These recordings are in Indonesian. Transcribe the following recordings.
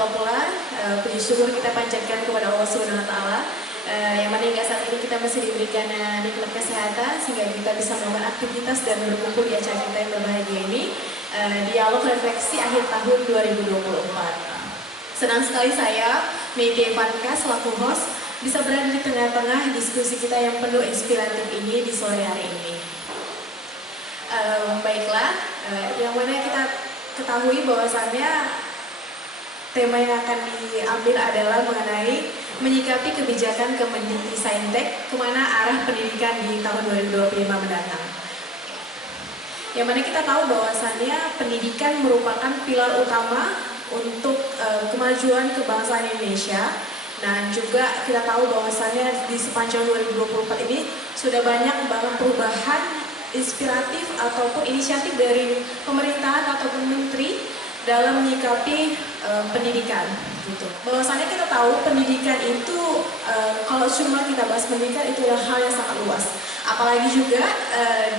lupa pula puji syukur kita panjatkan kepada Allah Subhanahu wa taala. Yang mana hingga saat ini kita masih diberikan nikmat kesehatan sehingga kita bisa melakukan aktivitas dan berkumpul di acara kita yang berbahagia ini. Dialog refleksi akhir tahun 2024. Senang sekali saya, Megi Evanka selaku host, bisa berada di tengah-tengah diskusi kita yang penuh inspiratif ini di sore hari ini. Baiklah, yang mana kita ketahui bahwasannya tema yang akan diambil adalah mengenai menyikapi kebijakan Kemendikti-Saintek kemana arah pendidikan di tahun 2025 mendatang. Yang mana kita tahu bahwasannya pendidikan merupakan pilar utama untuk kemajuan kebangsaan Indonesia. Nah, juga kita tahu bahwasannya di sepanjang 2024 ini sudah banyak banget perubahan inspiratif ataupun inisiatif dari pemerintahan ataupun menteri dalam menyikapi pendidikan gitu. Bahwasannya kita tahu pendidikan itu kalau cuma kita bahas pendidikan itu adalah hal yang sangat luas. Apalagi juga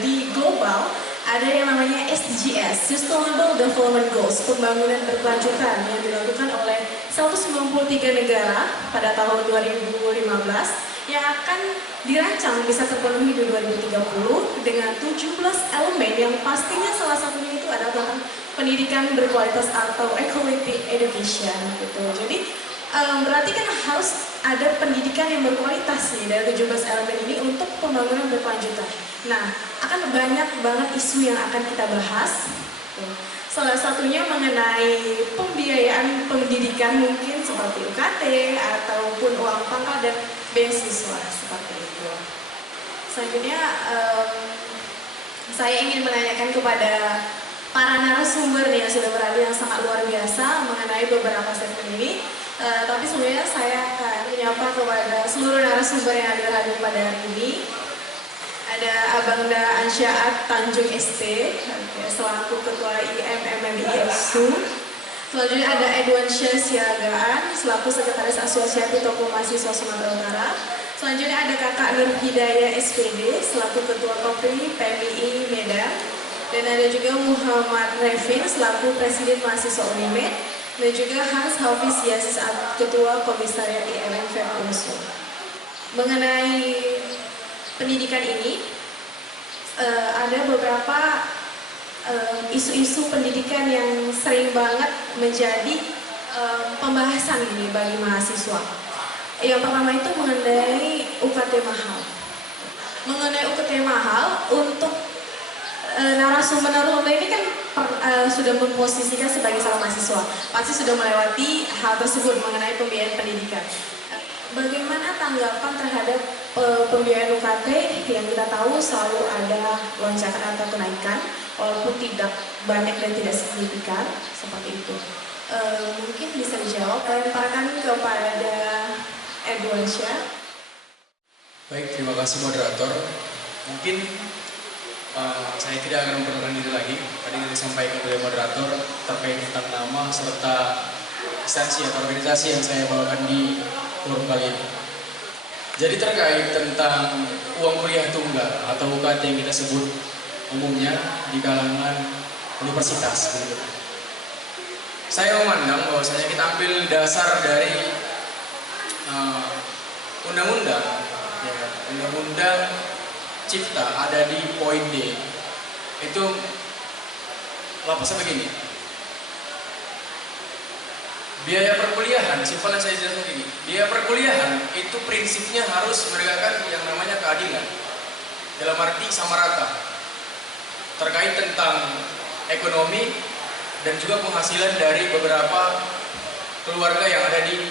di global ada yang namanya SDGs, Sustainable Development Goals, pembangunan berkelanjutan yang dilakukan oleh 193 negara pada tahun 2015 yang akan dirancang bisa terpenuhi di 2030 dengan 17 elemen yang pastinya salah satunya itu adalah tentang pendidikan berkualitas atau equality education gitu. Jadi berarti kan harus ada pendidikan yang berkualitas nih dari 17 elemen ini untuk pembangunan berkelanjutan. Nah, akan banyak banget isu yang akan kita bahas. Salah satunya mengenai pembiayaan pendidikan mungkin seperti UKT ataupun uang pangkal dan beasiswa seperti itu. Selanjutnya saya ingin menanyakan kepada para narasumber nih yang sudah berada yang sangat luar biasa mengenai beberapa segmen ini. Tapi sebenarnya saya akan menyapa kepada seluruh narasumber yang hadir pada hari ini. Ada Abangda Ansyaat Tanjung ST selaku Ketua IMMMI SU. Selanjutnya ada Edwan Syah Siagaan selaku Sekretaris Asosiasi Tokoh Mahasiswa Sumatera Utara. Selanjutnya ada Kakak Nur Hidayah SPD selaku Ketua Kopri PMII Medan. Dan ada juga Muhammad Revin selaku Presiden Mahasiswa Unimed. Dan juga Hans Hafiz Yasis Ketua Komisariat IMM Unsur. Mengenai pendidikan ini ada beberapa isu-isu pendidikan yang sering banget menjadi pembahasan ini bagi mahasiswa. Yang pertama itu mengenai UKT mahal. Mengenai UKT mahal untuk narasumber ini kan sudah memposisikan sebagai seorang mahasiswa, pasti sudah melewati hal tersebut mengenai pembiayaan pendidikan. Bagaimana tanggapan terhadap pembiayaan UKT yang kita tahu selalu ada lonjakan atau kenaikan, walaupun tidak banyak dan tidak signifikan seperti itu. Mungkin bisa dijawab. Lemparkan kepada Edwan Syah. Baik, terima kasih moderator. Mungkin saya tidak akan memperkenalkan diri lagi. Tadi yang disampaikan oleh moderator terkait tentang nama serta instansi atau organisasi yang saya bawakan di forum kali ini. Jadi terkait tentang uang kuliah tunggal atau UKT yang kita sebut umumnya di kalangan universitas. Saya memandang bahwasanya kita ambil dasar dari undang-undang, ya, undang-undang Cipta ada di poin D. Itu lapasnya begini. Biaya perkuliahan, simpelnya saya jelaskan begini. Biaya perkuliahan itu prinsipnya harus menegakkan yang namanya keadilan. Dalam arti sama rata. Terkait tentang ekonomi dan juga penghasilan dari beberapa keluarga yang ada di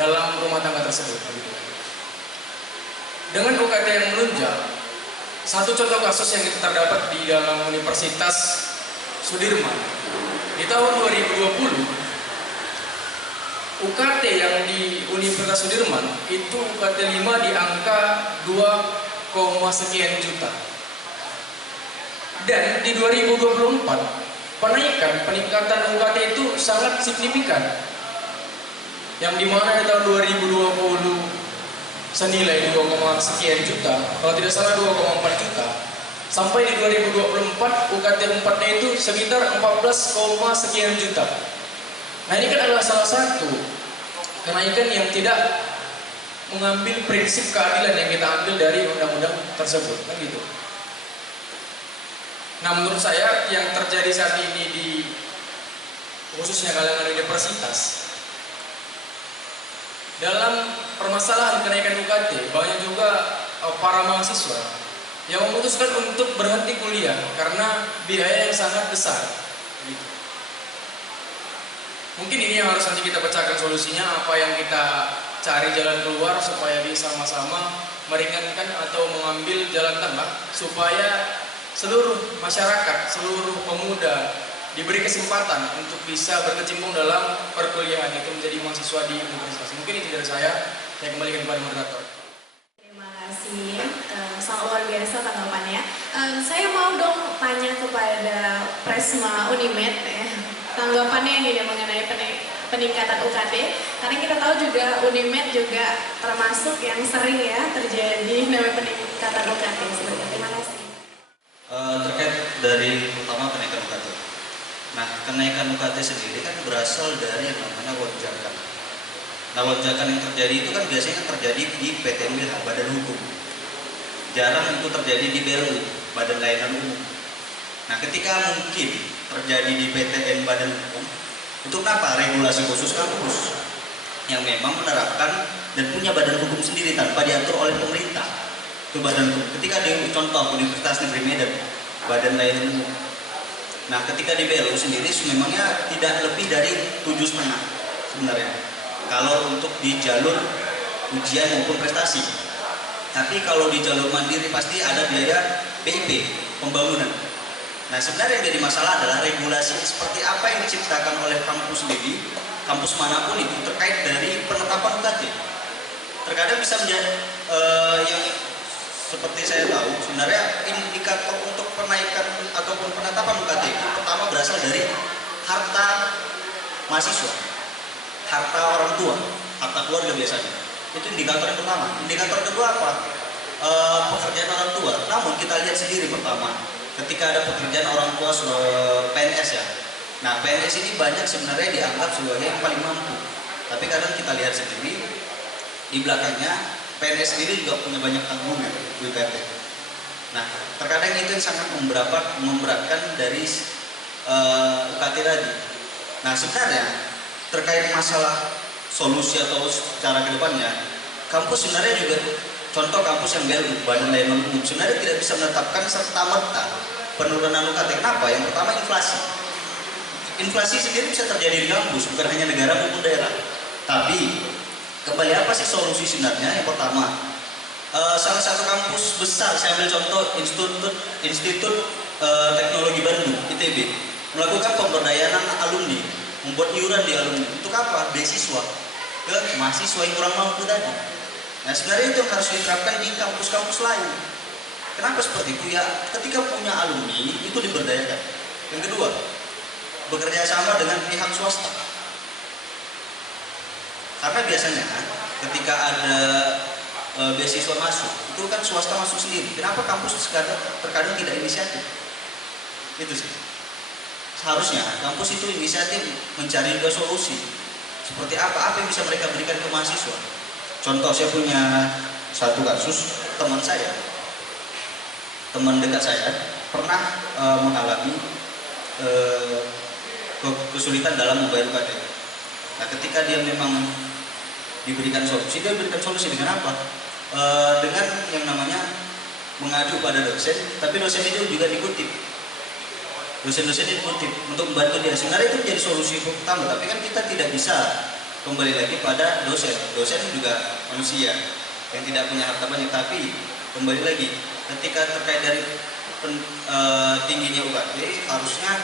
dalam rumah tangga tersebut. Dengan UKT yang menunjang, satu contoh kasus yang terdapat di dalam Universitas Sudirman di tahun 2020, UKT yang di Universitas Sudirman itu UKT 5 di angka 2, sekian juta. Dan di 2024 peningkatan UKT itu sangat signifikan, yang dimana di tahun 2020 senilai 2, sekian juta, kalau tidak salah 2,4 juta, sampai di 2024 UKT 4-nya itu sekitar 14, sekian juta. Nah ini kan adalah salah satu kenaikan yang tidak mengambil prinsip keadilan yang kita ambil dari undang-undang tersebut, kan gitu. Nah menurut saya yang terjadi saat ini di khususnya kalangan universitas dalam permasalahan kenaikan UKT, banyak juga para mahasiswa yang memutuskan untuk berhenti kuliah karena biaya yang sangat besar. Gitu. Mungkin ini yang harus nanti kita pecahkan solusinya, apa yang kita cari jalan keluar supaya bisa sama-sama meringankan atau mengambil jalan tengah supaya seluruh masyarakat, seluruh pemuda diberi kesempatan untuk bisa berkecimpung dalam perkuliahan, itu menjadi mahasiswa di universitas. Mungkin itu dari saya kembalikan kepada moderator. Terima kasih, sangat luar biasa tanggapannya. Saya mau dong tanya kepada Presma Unimed, tanggapannya yang ini mengenai peningkatan UKT, karena kita tahu juga Unimed juga termasuk yang sering ya terjadi namanya peningkatan UKT. Terima kasih. Terkait dari pertama kenaikan UKT. Nah, kenaikan UKT sendiri kan berasal dari yang namanya lonjakan. Nah, lonjakan yang terjadi itu kan biasanya terjadi di PTNBH, Badan Hukum. Jarang itu terjadi di BLU, Badan Layanan Umum. Nah, ketika mungkin terjadi di PTN Badan Hukum, itu kenapa regulasi khusus kampus yang memang menerapkan dan punya badan hukum sendiri tanpa diatur oleh pemerintah. Itu badan hukum. Ketika di contoh Universitas Negeri Medan, Badan Layanan Umum. Nah, ketika di BLU sendiri memangnya tidak lebih dari 7,5 sebenarnya. Kalau untuk di jalur ujian maupun prestasi. Tapi kalau di jalur mandiri pasti ada biaya BIP, pembangunan. Nah, sebenarnya yang jadi masalah adalah regulasi seperti apa yang diciptakan oleh kampus sendiri, kampus manapun itu terkait dari penetapan UKT. Terkadang bisa menjadi yang seperti saya tahu, sebenarnya indikator untuk penaikan ataupun penetapan UKT itu pertama berasal dari harta mahasiswa, harta orang tua, harta keluarga biasanya. Itu indikator yang pertama. Indikator kedua apa? Pekerjaan orang tua. Namun kita lihat sendiri pertama, ketika ada pekerjaan orang tua PNS ya. Nah, PNS ini banyak sebenarnya dianggap sebagai yang paling mampu. Tapi kadang kita lihat sendiri di belakangnya PNS sendiri juga punya banyak tanggungan UKT. Nah, terkadang itu yang sangat memberatkan dari UKT tadi. Nah, sebenarnya terkait masalah solusi atau cara ke depannya, kampus sebenarnya juga contoh kampus yang BLU, Badan Layanan Umum, sebenarnya tidak bisa menetapkan serta-merta penurunan UKT. Kenapa? Yang pertama inflasi. Inflasi sendiri bisa terjadi di kampus, bukan hanya negara maupun daerah. Tapi kembali apa sih solusi sebenarnya? Yang pertama, salah satu kampus besar, saya ambil contoh Institut Teknologi Bandung, ITB, melakukan pemberdayaan alumni, membuat iuran di alumni. Untuk apa? Beasiswa ke mahasiswa yang kurang mampu tadi. Nah, sebenarnya itu harus diterapkan di kampus-kampus lain. Kenapa seperti itu? Ya, ketika punya alumni itu diberdayakan. Yang kedua, bekerja sama dengan pihak swasta. Karena biasanya ketika ada beasiswa masuk, itu kan swasta masuk sendiri. Kenapa kampus terkadang tidak inisiatif? Itu sih. Seharusnya kampus itu inisiatif mencari juga solusi. Seperti apa yang bisa mereka berikan ke mahasiswa. Contoh, saya punya satu kasus, teman dekat saya pernah mengalami kesulitan dalam membayar UKT. Nah, ketika dia memang diberikan solusi, dia berikan solusi dengan apa? Dengan yang namanya mengadu pada dosen, tapi dosen itu juga dikutip. Dosen-dosen dikutip untuk membantu dia. Sebenarnya itu menjadi solusi pertama, tapi kan kita tidak bisa kembali lagi pada dosen. Dosen juga manusia yang tidak punya harta banyak, tapi kembali lagi ketika terkait dari tingginya UKT, harusnya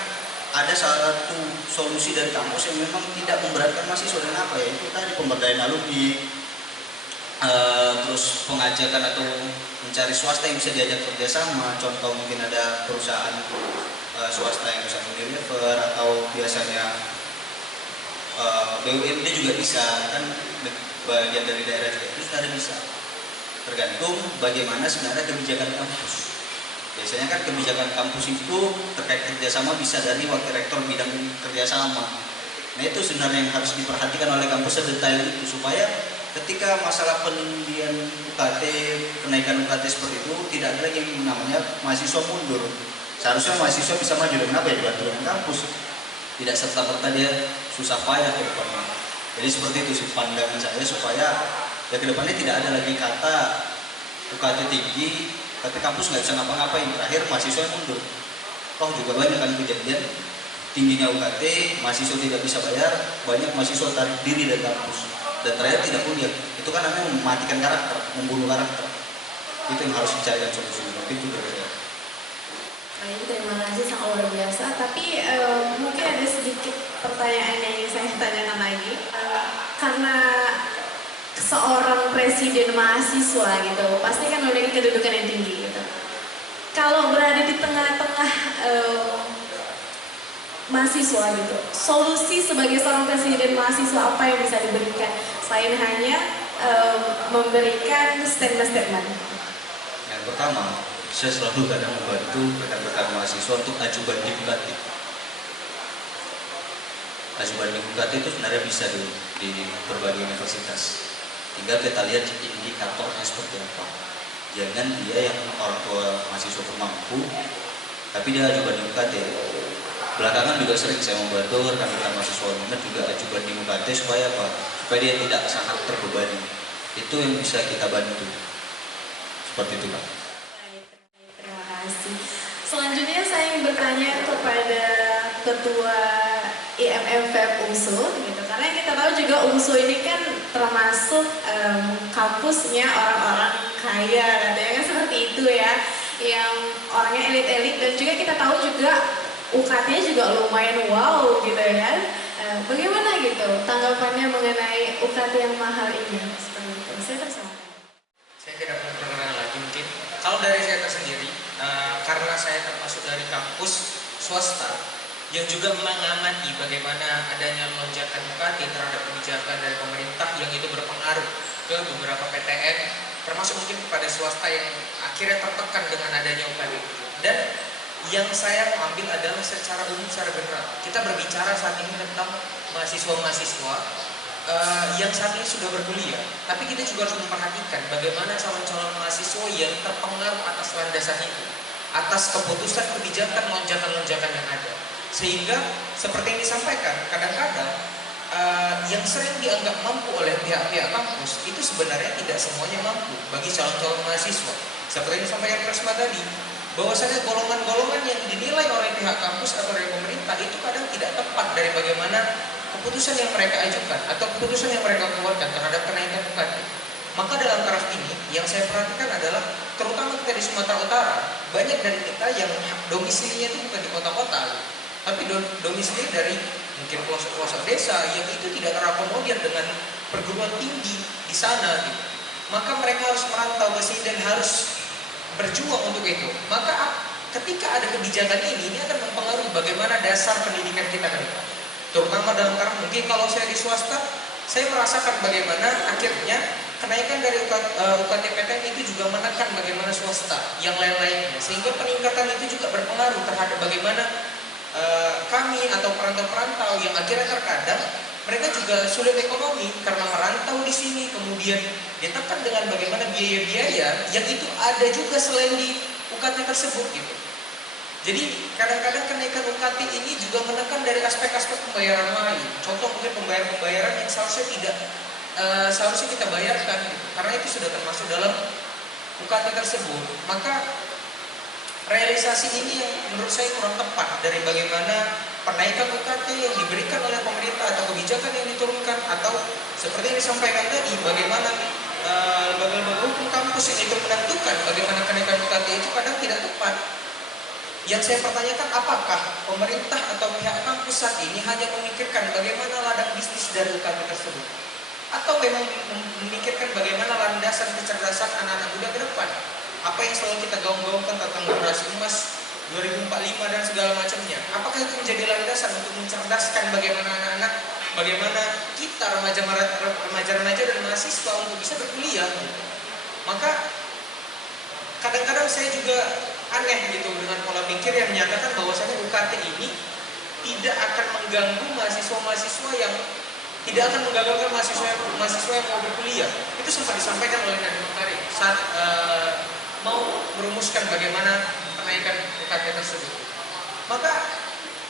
ada satu solusi dari kampus yang memang tidak memberatkan mahasiswa. Dan apa ya? Itu tadi pemberdayaan alumni, terus pengajakan atau mencari swasta yang bisa diajak kerjasama. Contoh mungkin ada perusahaan swasta yang bisa mendeliver, atau biasanya BUMD juga bisa, kan bagian dari daerah juga itu sudah bisa. Tergantung bagaimana sebenarnya kebijakan kampus. Biasanya kan kebijakan kampus itu terkait kerjasama bisa dari wakil rektor bidang kerjasama. Nah itu sebenarnya yang harus diperhatikan oleh kampus sedetail itu, supaya ketika masalah penundian UKT, kenaikan UKT seperti itu, tidak ada lagi yang namanya mahasiswa mundur. Seharusnya mahasiswa bisa maju dengan apa ya, dibantu dengan kampus, tidak serta-merta dia susah payah ke depannya. Jadi seperti itu sih pandangan saya, supaya ya ke depannya tidak ada lagi kata UKT tinggi tapi kampus nggak bisa ngapa-ngapain, terakhir mahasiswa yang mundur. Toh juga banyak kan kejadian tingginya UKT, mahasiswa tidak bisa bayar, banyak mahasiswa tarik diri dari kampus dan terakhir tidak kuliah. Itu kan namanya mematikan karakter, membunuh karakter. Itu yang harus dicarikan solusinya. Mungkin itu dari saya. Baik, terima kasih, sangat luar biasa. Tapi mungkin ada sedikit pertanyaan yang ingin saya tanyakan lagi. Karena seorang presiden mahasiswa gitu, pasti kan memiliki kedudukan yang tinggi gitu. Kalau berada di tengah-tengah mahasiswa gitu, solusi sebagai seorang presiden mahasiswa apa yang bisa diberikan selain hanya memberikan statement-statement? Yang pertama, saya selalu kadang membantu rekan-rekan mahasiswa untuk aju banding UKT. Aju banding UKT itu sebenarnya bisa di berbagai universitas. Tinggal kita lihat indikatornya seperti apa. Jangan dia yang orang tua mahasiswa mampu, tapi dia aju banding UKT. Belakangan juga sering saya membantu rekan-rekan mahasiswa UNED juga aju banding UKT supaya apa? Supaya dia tidak sangat terbebani. Itu yang bisa kita bantu. Seperti itu, Pak. Terima kasih. Selanjutnya saya ingin bertanya kepada Ketua IMM FEB UNSU, gitu. Karena kita tahu juga UNSU ini kan termasuk kampusnya orang-orang kaya, katanya kan seperti itu ya, yang orangnya elit-elit, dan juga kita tahu juga UKT-nya juga lumayan wow gitu ya. Bagaimana gitu tanggapannya mengenai UKT yang mahal ini? Seperti itu. Saya tersilakan. Saya tidak perlu perkenalan lagi mungkin. Kalau dari saya tersendiri, karena saya termasuk dari kampus swasta yang juga mengamati bagaimana adanya lonjakan UKT terhadap kebijakan dari pemerintah yang itu berpengaruh ke beberapa PTN, termasuk mungkin kepada swasta yang akhirnya tertekan dengan adanya UKT. Dan yang saya ambil adalah secara umum, secara general. Kita berbicara saat ini tentang mahasiswa-mahasiswa yang saat ini sudah berkuliah, tapi kita juga harus memperhatikan bagaimana calon-calon mahasiswa yang terpengaruh atas landasan itu, atas keputusan kebijakan lonjakan-lonjakan yang ada. Sehingga seperti yang disampaikan, kadang-kadang yang sering dianggap mampu oleh pihak-pihak kampus itu sebenarnya tidak semuanya mampu bagi calon-calon mahasiswa. Seperti yang disampaikan Presma tadi, bahwasanya golongan-golongan yang dinilai oleh pihak kampus atau dari pemerintah itu kadang tidak tepat dari bagaimana keputusan yang mereka ajukan atau keputusan yang mereka keluarkan terhadap kenaikan UKT. Maka dalam taraf ini yang saya perhatikan adalah terutama kita di Sumatera Utara, banyak dari kita yang domisilinya itu bukan di kota-kota, tapi domisili dari mungkin pelosok-pelosok desa yang itu tidak terakomodir dengan perguruan tinggi di sana gitu. Maka mereka harus merantau ke sini dan harus berjuang untuk itu. Maka ketika ada kebijakan ini akan mempengaruhi bagaimana dasar pendidikan kita ke depan. Terutama dalam taraf mungkin kalau saya di swasta, saya merasakan bagaimana akhirnya kenaikan dari UKT PTN itu juga menekan bagaimana swasta yang lain-lainnya, sehingga peningkatan itu juga berpengaruh terhadap bagaimana kami atau perantau-perantau yang akhirnya terkadang mereka juga sulit ekonomi karena merantau di sini, kemudian ditekan dengan bagaimana biaya-biaya yang itu ada juga selain di UKT tersebut gitu. Jadi kadang-kadang kenaikan UKT ini juga menekan dari aspek-aspek pembayaran lain. Contoh mungkin pembayaran-pembayaran yang seharusnya kita bayarkan gitu. Karena itu sudah termasuk dalam UKT tersebut. Maka realisasi ini yang menurut saya kurang tepat dari bagaimana penaikan UKT yang diberikan oleh pemerintah atau kebijakan yang diturunkan, atau seperti yang disampaikan tadi bagaimana lembaga-lembaga hukum kampus yang itu menentukan bagaimana kenaikan UKT itu kadang tidak tepat. Yang saya pertanyakan, apakah pemerintah atau pihak kampus saat ini hanya memikirkan bagaimana ladang bisnis dari UKT tersebut, atau memang memikirkan bagaimana landasan kecerdasan anak-anak muda ke depan? Apa yang selalu kita gaung-gaungkan tentang generasi emas 2045 dan segala macamnya, apakah itu menjadi landasan untuk mencerdaskan bagaimana anak-anak, bagaimana kita remaja-remaja dan mahasiswa untuk bisa berkuliah? Maka kadang-kadang saya juga aneh gitu dengan pola pikir yang menyatakan bahwasanya UKT ini tidak akan mengganggu mahasiswa-mahasiswa yang tidak akan menggagalkan mahasiswa yang mau berkuliah. Itu sempat disampaikan oleh Nadiem Makarim saat mau merumuskan bagaimana kenaikan UKT tersebut. Maka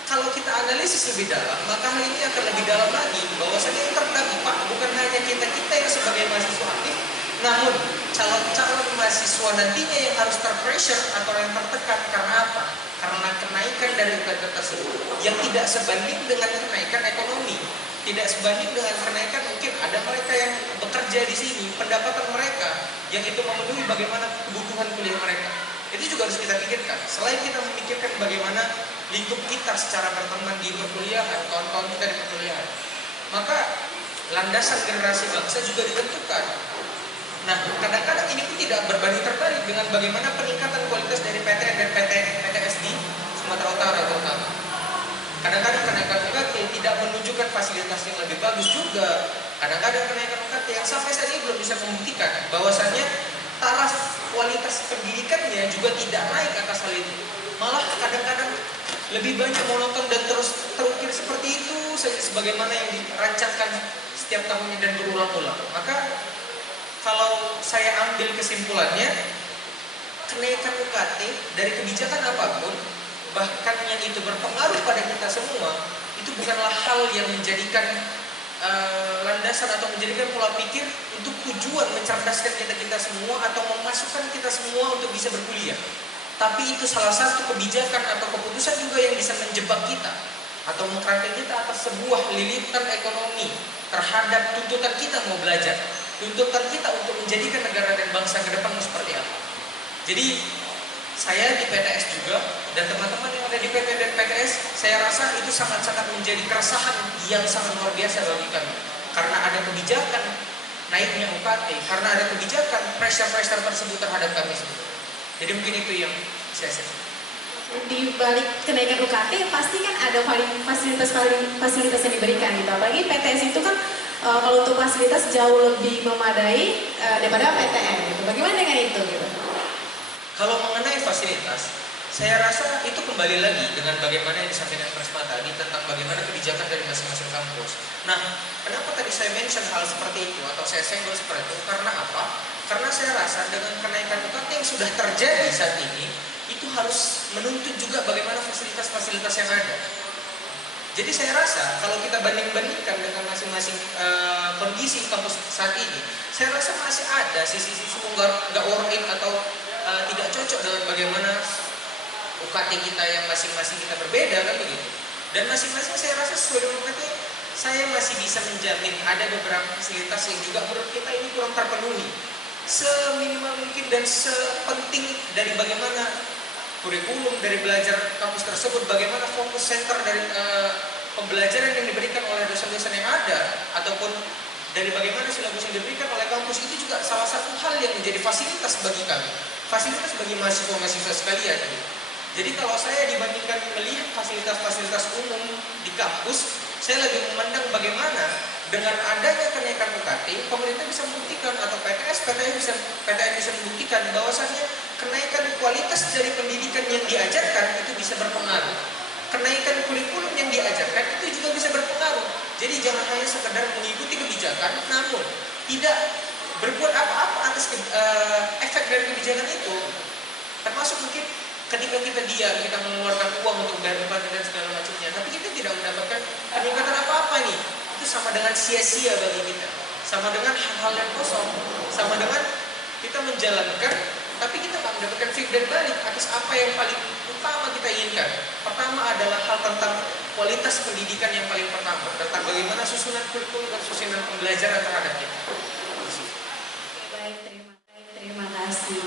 kalau kita analisis lebih dalam, maka hal ini akan lebih dalam lagi bahwasanya yang terdampak bukan hanya kita yang sebagai mahasiswa aktif, namun calon-calon mahasiswa nantinya yang harus terpressure atau yang tertekan karena apa? Karena kenaikan dari UKT tersebut yang tidak sebanding dengan kenaikan ekonomi, tidak sebanding dengan kenaikan mungkin ada mereka yang bekerja di sini, pendapatan mereka yang itu memenuhi bagaimana kebutuhan kuliah mereka. Itu juga harus kita pikirkan. Selain kita memikirkan bagaimana lingkup kita secara berteman di perkuliahan, kawan-kawan kita di perkuliahan, maka landasan generasi bangsa juga ditentukan. Nah, kadang-kadang ini pun tidak berbanding terbalik dengan bagaimana peningkatan kualitas dari PTN dan PTS di Sumatera Utara terutama. Kadang-kadang kenaikan UKT tidak menunjukkan fasilitas yang lebih bagus juga. Kadang-kadang kenaikan UKT yang sampai saat ini belum bisa membuktikan bahwasannya taraf kualitas pendidikannya juga tidak naik atas hal itu. Malah kadang-kadang lebih banyak monoton dan terus terukir seperti itu saja sebagaimana yang dirancangkan setiap tahunnya dan berulang-ulang. Maka kalau saya ambil kesimpulannya, kenaikan UKT dari kebijakan apapun, bahkan yang itu berpengaruh pada kita semua, itu bukanlah hal yang menjadikan landasan atau menjadikan pola pikir untuk tujuan mencerdaskan kita semua atau memasukkan kita semua untuk bisa berkuliah. Tapi itu salah satu kebijakan atau keputusan juga yang bisa menjebak kita atau mengkerangkeng kita atas sebuah lilitan ekonomi terhadap tuntutan kita mau belajar, tuntutan kita untuk menjadikan negara dan bangsa ke depan seperti apa. Jadi saya di PTS juga dan teman-teman yang ada di PT dan PTS, saya rasa itu sangat-sangat menjadi keresahan yang sangat luar biasa bagi kami. Karena ada kebijakan naiknya UKT, karena ada kebijakan pressure-pressure tersebut terhadap kami semua. Jadi mungkin itu yang saya sampaikan. Di balik kenaikan UKT pasti kan ada fasilitas yang diberikan gitu. Apalagi PTS itu kan kalau untuk fasilitas jauh lebih memadai daripada PTN gitu. Bagaimana dengan itu gitu? Kalau mengenai fasilitas, saya rasa itu kembali lagi dengan bagaimana yang disampaikan Presma tadi tentang bagaimana kebijakan dari masing-masing kampus. Nah, kenapa tadi saya mention hal seperti itu atau saya senggol seperti itu? Karena apa? Karena saya rasa dengan kenaikan UKT yang sudah terjadi saat ini, itu harus menuntut juga bagaimana fasilitas-fasilitas yang ada. Jadi saya rasa kalau kita banding-bandingkan dengan masing-masing kondisi kampus saat ini, saya rasa masih ada sisi-sisi nggak worth it atau tidak cocok dengan bagaimana UKT kita yang masing-masing kita berbeda kan begitu. Dan masing-masing saya rasa sesuai dengan UKT, saya masih bisa menjamin ada beberapa fasilitas yang juga menurut kita ini kurang terpenuhi. Seminimal mungkin dan sepenting dari bagaimana kurikulum dari belajar kampus tersebut, bagaimana fokus center dari pembelajaran yang diberikan oleh dosen-dosen yang ada, ataupun dari bagaimana silabus yang diberikan oleh kampus, itu juga salah satu hal yang menjadi fasilitas bagi kami, fasilitas bagi mahasiswa-mahasiswa sekalian. Jadi kalau saya dibandingkan melihat fasilitas-fasilitas umum di kampus, saya lebih memandang bagaimana dengan adanya kenaikan UKT, pemerintah bisa membuktikan atau PTN bisa membuktikan bahwasannya kenaikan kualitas dari pendidikan yang diajarkan itu bisa berpengaruh. Kenaikan kurikulum yang diajarkan itu juga bisa berpengaruh. Jadi jangan hanya sekedar mengikuti kebijakan, namun tidak berbuat apa-apa atas efek dari kebijakan itu. Termasuk mungkin ketika kita diam, kita mengeluarkan uang untuk bayar UKT dan segala macamnya, tapi kita tidak mendapatkan peningkatan apa-apa nih. Itu sama dengan sia-sia bagi kita, sama dengan hal-hal yang kosong, sama dengan kita menjalankan tapi kita tak mendapatkan feedback balik atas apa yang paling utama kita inginkan. Pertama adalah hal tentang kualitas pendidikan yang paling pertama, tentang bagaimana susunan kurikulum dan susunan pembelajaran terhadap kita. Baik, terima kasih.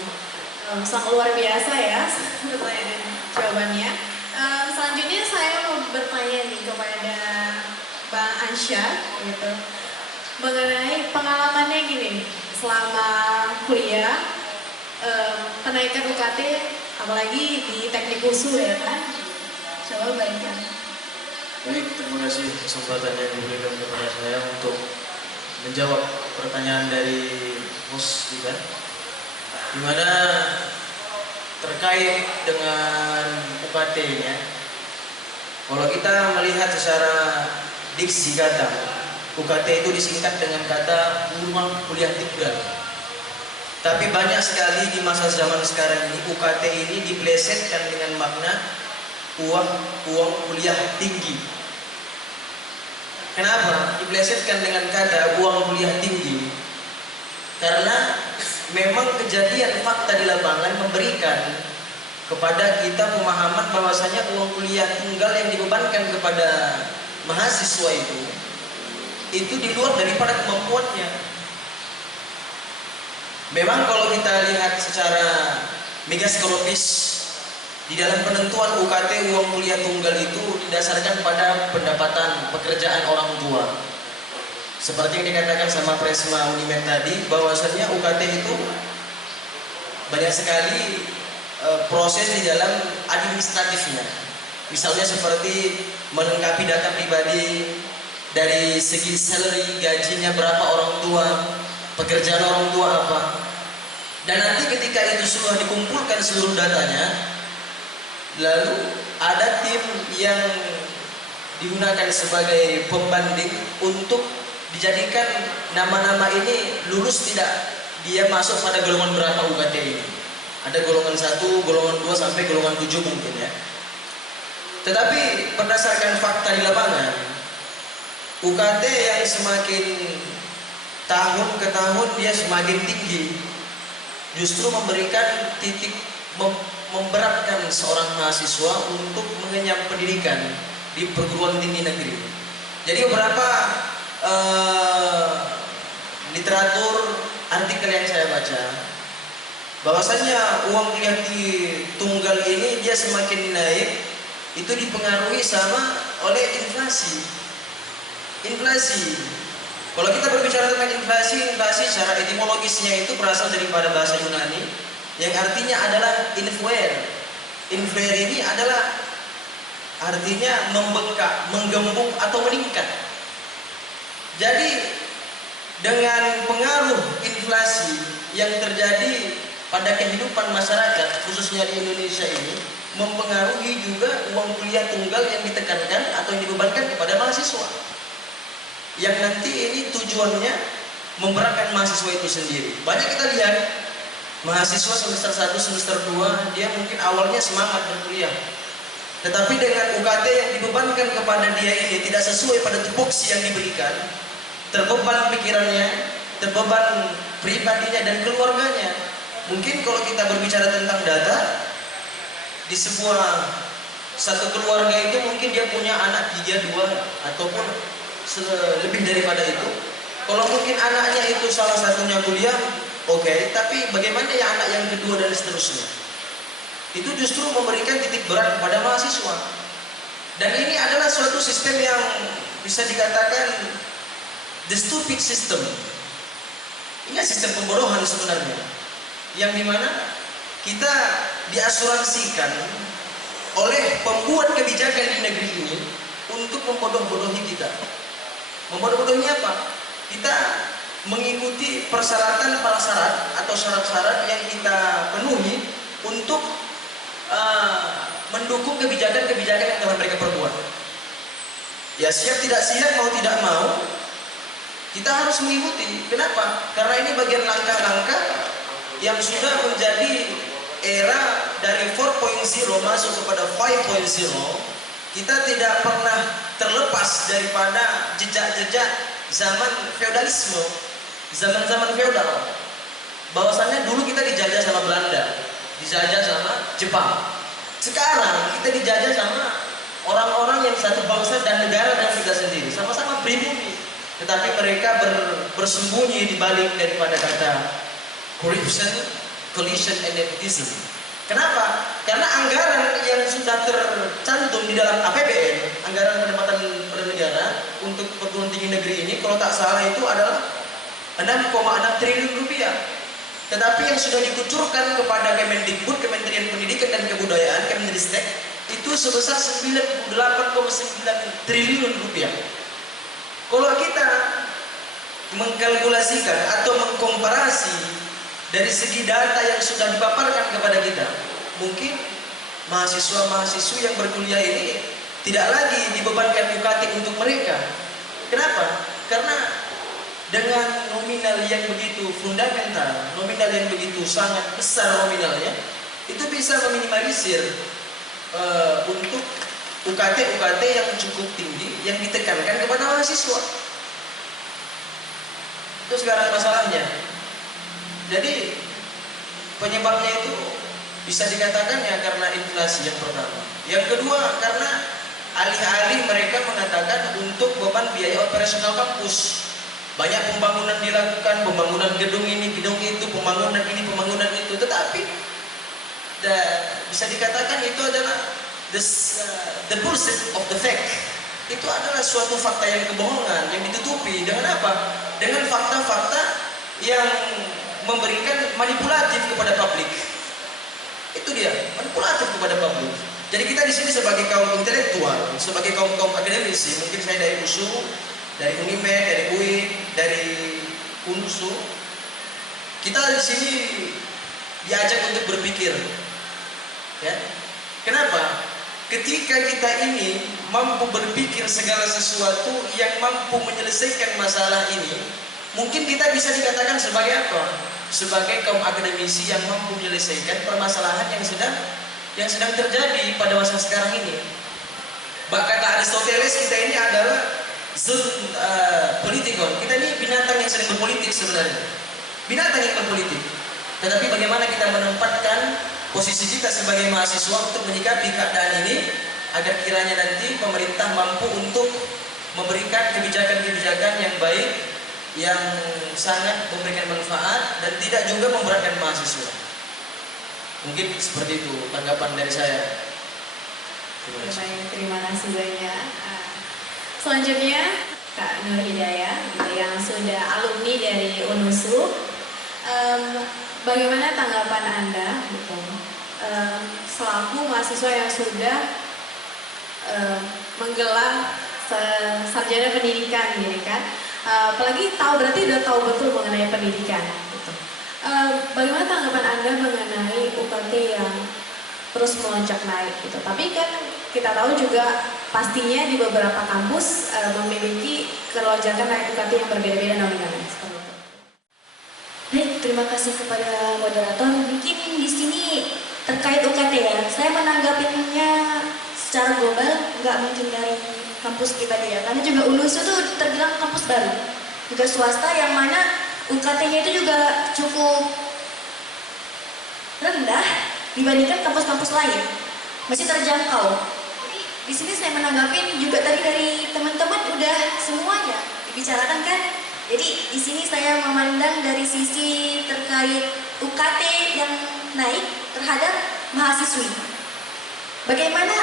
Sangat luar biasa ya pertanyaan jawabannya. Selanjutnya saya mau bertanya nih kepada Bang Ansyar gitu, mengenai pengalamannya gini selama kuliah, kenaikan UKT apalagi di teknik usul ya kan. Coba baikkan. Baik, terima kasih kesempatan yang diberikan kepada saya untuk menjawab pertanyaan dari host kita, dimana terkait dengan UKT-nya. Kalau kita melihat secara diksi kata, UKT itu disingkat dengan kata uang kuliah tunggal. Tapi banyak sekali di masa zaman sekarang ini UKT ini diplesetkan dengan makna uang kuliah tinggi. Kenapa diplesetkan dengan kata uang kuliah tinggi? Karena memang kejadian fakta di lapangan memberikan kepada kita pemahaman bahwasanya uang kuliah tunggal yang dibebankan kepada mahasiswa itu di luar daripada kemampuannya. Memang kalau kita lihat secara megaskopis, di dalam penentuan UKT uang kuliah tunggal itu didasarkan pada pendapatan pekerjaan orang tua. Seperti yang dikatakan sama Presma Unimed tadi, bahwasanya UKT itu banyak sekali proses di dalam administratifnya. Misalnya seperti melengkapi data pribadi, dari segi salary, gajinya berapa orang tua, pekerjaan orang tua apa. Dan nanti ketika itu sudah dikumpulkan seluruh datanya, lalu ada tim yang digunakan sebagai pembanding untuk dijadikan nama-nama ini lulus tidak, dia masuk pada golongan berapa UKT ini. Ada golongan 1, golongan 2 sampai golongan 7 mungkin ya. Tetapi berdasarkan fakta di lapangan, UKT yang semakin tahun ke tahun dia semakin tinggi, justru memberikan titik memberatkan seorang mahasiswa untuk mengenyam pendidikan di perguruan tinggi negeri. Jadi beberapa literatur artikel yang saya baca, bahwasanya uang kuliah tunggal ini dia semakin naik itu dipengaruhi sama oleh inflasi. Kalau kita berbicara tentang inflasi secara etimologisnya itu berasal daripada bahasa Yunani yang artinya adalah influere. Influere ini adalah artinya membengkak, menggembung atau meningkat. Jadi dengan pengaruh inflasi yang terjadi pada kehidupan masyarakat khususnya di Indonesia ini mempengaruhi juga uang kuliah tunggal yang ditekankan atau yang dibebankan kepada mahasiswa. Yang nanti ini tujuannya memberatkan mahasiswa itu sendiri. Banyak kita lihat mahasiswa semester 1, semester 2 dia mungkin awalnya semangat berkuliah, tetapi dengan UKT yang dibebankan kepada dia ini tidak sesuai pada tupoksi yang diberikan, terbeban pikirannya, terbeban pribadinya dan keluarganya. Mungkin kalau kita berbicara tentang data, di satu keluarga itu mungkin dia punya anak 3, 2 ataupun lebih daripada itu. Kalau mungkin anaknya itu salah satunya kuliah, oke, tapi bagaimana ya anak yang kedua dan seterusnya? Itu justru memberikan titik berat kepada mahasiswa. Dan ini adalah suatu sistem yang bisa dikatakan the stupid system. Ini sistem pembodohan sebenarnya, yang dimana kita diasuransikan oleh pembuat kebijakan di negeri ini untuk membodoh-bodohi kita. Membodoh-bodohi apa? Kita mengikuti persyaratan-persyarat atau syarat-syarat yang kita penuhi untuk mendukung kebijakan-kebijakan yang telah mereka perbuat. Ya siap tidak siap, mau tidak mau, kita harus mengikuti. Kenapa? Karena ini bagian langkah-langkah yang sudah menjadi era dari 4.0 masuk kepada 5.0. Kita tidak pernah terlepas daripada jejak-jejak zaman feodalisme, zaman-zaman feodal. Bahwasannya dulu kita dijajah sama Belanda, dijajah sama Jepang. Sekarang kita dijajah sama orang-orang yang satu bangsa dan negara dan kita sendiri, sama-sama pribumi. Tetapi mereka bersembunyi di balik daripada kata corruption, collusion, and nepotism. Kenapa? Karena anggaran yang sudah tercantum di dalam APBN, anggaran pendapatan per negara untuk perguruan tinggi negeri ini, kalau tak salah itu adalah 6,6 triliun rupiah. Tetapi yang sudah dikucurkan kepada Kemendikbud, Kementerian Pendidikan dan Kebudayaan, Kemendristek, itu sebesar 98,9 triliun rupiah. Kalau kita mengkalkulasikan atau mengkomparasi dari segi data yang sudah dipaparkan kepada kita, mungkin mahasiswa-mahasiswi yang berkuliah ini tidak lagi dibebankan UKT untuk mereka. Kenapa? Karena dengan nominal yang begitu fundamental, nominal yang begitu sangat besar nominalnya, itu bisa meminimalisir untuk UKT yang cukup tinggi yang ditekankan kepada mahasiswa. Itu sekarang masalahnya. Jadi penyebabnya itu bisa dikatakan ya karena inflasi yang pertama. Yang kedua karena alih-alih mereka mengatakan untuk beban biaya operasional kampus. Banyak pembangunan dilakukan, pembangunan gedung ini, gedung itu, pembangunan ini, pembangunan itu. Tetapi bisa dikatakan itu adalah the bullshit of the fact. Itu adalah suatu fakta yang kebohongan yang ditutupi dengan apa? Dengan fakta-fakta yang memberikan manipulatif kepada publik. Itu dia, manipulatif kepada publik. Jadi kita di sini sebagai kaum intelektual, sebagai kaum akademisi, mungkin saya dari USU, dari UNIMED, dari UIN, dari UNSU, kita di sini diajak untuk berpikir. Ya, kenapa? Ketika kita ini mampu berpikir segala sesuatu yang mampu menyelesaikan masalah ini, mungkin kita bisa dikatakan sebagai apa? Sebagai kaum akademisi yang mampu menyelesaikan permasalahan yang sedang terjadi pada masa sekarang ini. Kata Aristoteles, kita ini adalah politikon. Kita ini binatang yang sedang berpolitik sebenarnya. Binatang yang berpolitik. Tetapi bagaimana kita menempatkan posisi kita sebagai mahasiswa untuk menyikapi keadaan ini agar kiranya nanti pemerintah mampu untuk memberikan kebijakan-kebijakan yang baik, yang sangat memberikan manfaat dan tidak juga memberatkan mahasiswa. Mungkin seperti itu tanggapan dari saya. Terima kasih banyak. Selanjutnya Kak Nur Hidayah yang sudah alumni dari UNUSU. Bagaimana tanggapan Anda gitu, selaku mahasiswa yang sudah menggelar sarjana pendidikan gitu kan, apalagi berarti udah tahu betul mengenai pendidikan gitu. Bagaimana tanggapan Anda mengenai UKT yang terus melonjak naik gitu? Tapi kan kita tahu juga pastinya di beberapa kampus memiliki kelonjakan naik UKT yang berbeda-beda nominalnya. Baik, terima kasih kepada moderator. Mungkin di sini terkait UKT ya, saya menanggapinya secara global, nggak mungkin dari kampus kita ya, karena juga UNUSU itu terbilang kampus baru, juga swasta yang mana UKT-nya itu juga cukup rendah dibandingkan kampus-kampus lain, masih terjangkau. Jadi di sini saya menanggapi juga tadi dari teman-teman udah semuanya dibicarakan kan. Jadi di sini saya memandang dari sisi terkait UKT yang naik terhadap mahasiswi. Bagaimana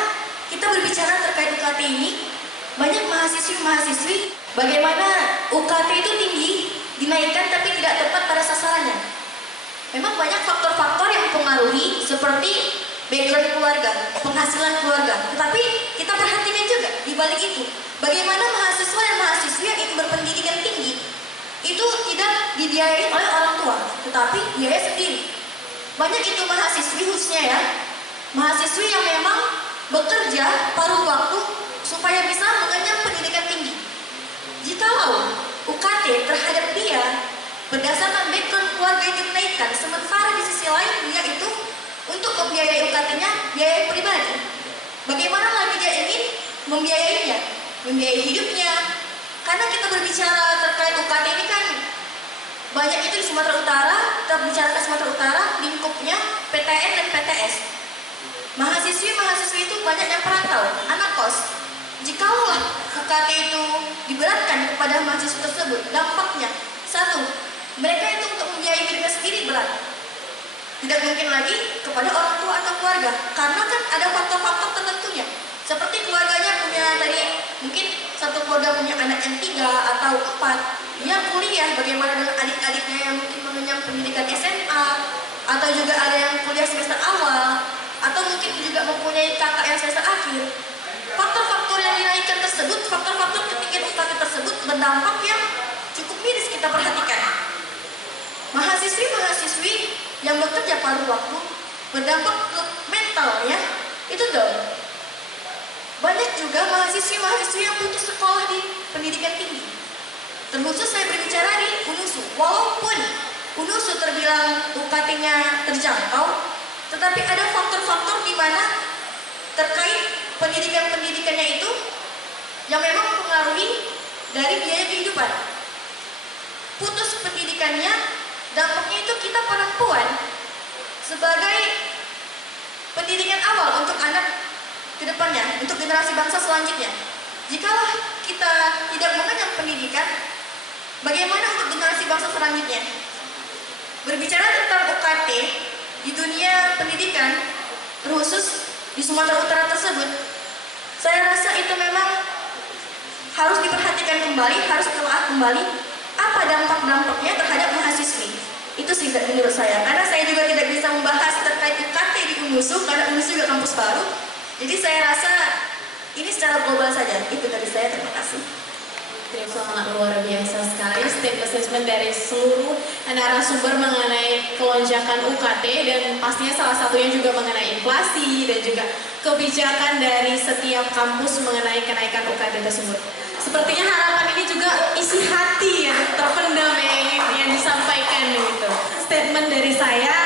kita berbicara terkait UKT ini, banyak mahasiswi-mahasiswi, bagaimana UKT itu tinggi, dinaikkan tapi tidak tepat pada sasarannya. Memang banyak faktor-faktor yang mempengaruhi seperti background keluarga, penghasilan keluarga. Tetapi kita perhatikan juga di balik itu, bagaimana mahasiswa dan mahasiswi yang ingin berpendidikan tinggi itu tidak dibiayai oleh orang tua, tetapi biaya sendiri. Banyak itu mahasiswi khususnya ya, mahasiswi yang memang bekerja paruh waktu supaya bisa mengenyam pendidikan tinggi. Jikalau UKT terhadap dia berdasarkan background keluarga itu dinaikkan, sementara di sisi lain dia itu untuk membiayai UKT-nya biaya pribadi. Bagaimana lagi dia ingin membiayainya, membiayai hidupnya? Karena kita berbicara terkait UKT ini kan banyak itu di Sumatera Utara, kita bicara ke Sumatera Utara, lingkupnya PTN dan PTS. Mahasiswi-mahasiswi itu banyak yang perantau, anak kos. Jikalau UKT itu diberatkan kepada mahasiswa tersebut, dampaknya satu, mereka itu untuk membiayai dirinya sendiri berat. Tidak mungkin lagi kepada orang tua atau keluarga, karena kan ada faktor-faktor tertentunya. Seperti keluarganya punya tadi, mungkin satu keluarga punya anak yang 3 atau 4, dia kuliah, bagaimana dengan adik-adiknya yang mungkin mengenyam pendidikan SMA, atau juga ada yang kuliah semester awal, atau mungkin juga mempunyai kakak yang semester akhir. Faktor-faktor yang dinaikkan tersebut, faktor-faktor ketinggian UKT tersebut berdampak yang cukup miris kita perhatikan. Mahasiswi-mahasiswi yang bekerja paruh waktu berdampak ke mentalnya itu down. banyak juga mahasiswi-mahasiswi yang putus sekolah di pendidikan tinggi. Terkhusus saya berbicara di UNUSU. Walaupun UNUSU terbilang UKT-nya terjangkau, tetapi ada faktor-faktor di mana terkait pendidikan-pendidikannya itu yang memang mempengaruhi dari biaya kehidupan. Putus pendidikannya, dampaknya itu kita perempuan sebagai pendidikan awal untuk anak ke depannya, untuk generasi bangsa selanjutnya. Jikalau kita tidak mengenyam pendidikan, bagaimana untuk generasi bangsa selanjutnya? Berbicara tentang UKT di dunia pendidikan, terkhusus di Sumatera Utara tersebut, saya rasa itu memang harus diperhatikan kembali, harus ditelaah kembali apa dampak-dampaknya terhadap mahasiswi. Itu sih menurut saya, karena saya juga tidak bisa membahas terkait UKT di UNUSU, karena UNUSU juga kampus baru. Jadi saya rasa ini secara global saja. Itu dari saya, terima kasih. Sangat luar biasa sekali statement dari seluruh narasumber mengenai kelonjakan UKT, dan pastinya salah satunya juga mengenai inflasi dan juga kebijakan dari setiap kampus mengenai kenaikan UKT tersebut. Sepertinya harapan ini juga isi hati yang terpendam yang disampaikan gitu. Statement dari saya,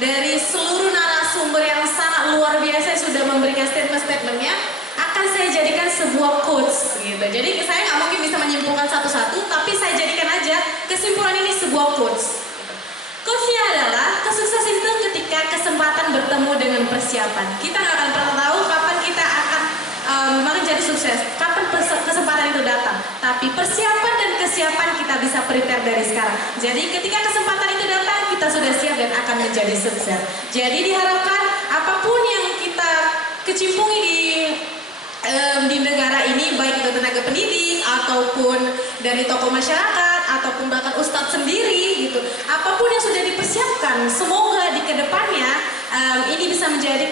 dari seluruh narasumber yang sangat luar biasa sudah memberikan statement-statementnya, akan saya jadikan sebuah quotes gitu. Jadi saya nggak mungkin bisa menyimpulkan satu-satu, tapi saya jadikan aja kesimpulan ini sebuah quotes. Quotesnya adalah, kesuksesan itu ketika kesempatan bertemu dengan persiapan. Kita nggak akan pernah tahu kapan kita akan menjadi sukses, kapan kesempatan itu datang. Tapi persiapan dan kesiapan kita bisa prepare dari sekarang. Jadi ketika kesempatan itu datang, kita sudah siap dan akan menjadi sukses. Jadi diharapkan apapun yang kita kecimpungi di negara ini, baik itu tenaga pendidik ataupun dari tokoh masyarakat ataupun bahkan ustadz sendiri gitu, apapun yang sudah dipersiapkan, semoga di kedepannya ini bisa menjadi